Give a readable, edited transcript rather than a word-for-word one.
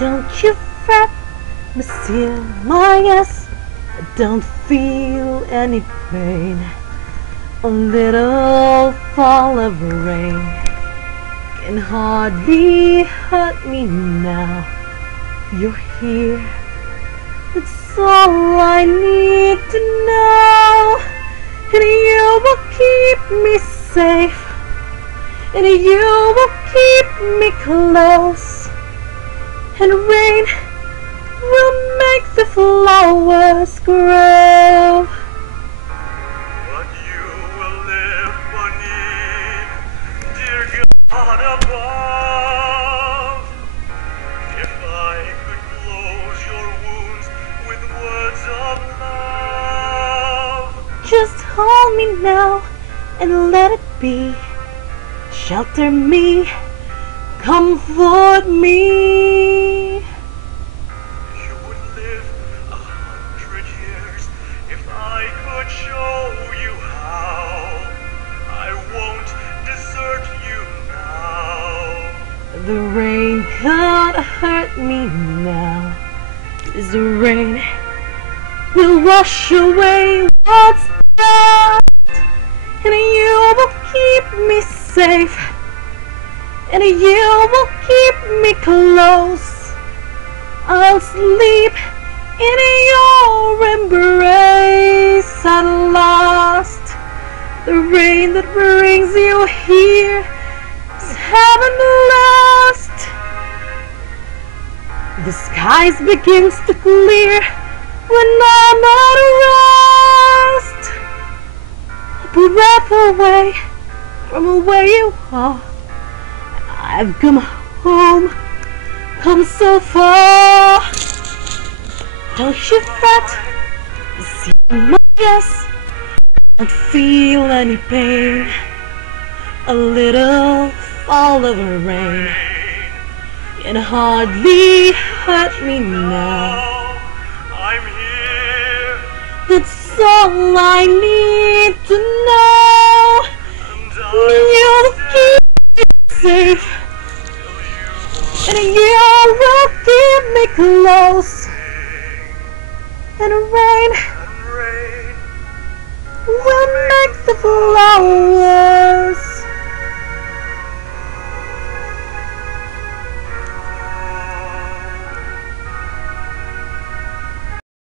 Don't you fret, Monsieur Myers, don't feel any pain. A little fall of rain can hardly hurt me now. You're here, that's all I need to know. And you will keep me safe, and you will keep me close. And rain will make the flowers grow. But you will live beneath, dear God above. If I could close your wounds with words of love. Just hold me now and let it be. Shelter me, comfort me. You would live 100 years if I could show you how. I won't desert you now. The rain can't hurt me now. The rain will wash away what's past, and you will keep me safe, and you will keep me close. I'll sleep in your embrace at last. The rain that brings you here is heaven last. The skies begins to clear when I'm at rest. A breath away from where you are, I've come home, come so far. Don't you fret, see my yes, don't feel any pain. A little fall of rain can hardly hurt me now. I'm here, That's all I need to know. and You'll keep me safe, and you will keep me close. And rain rain will make the flowers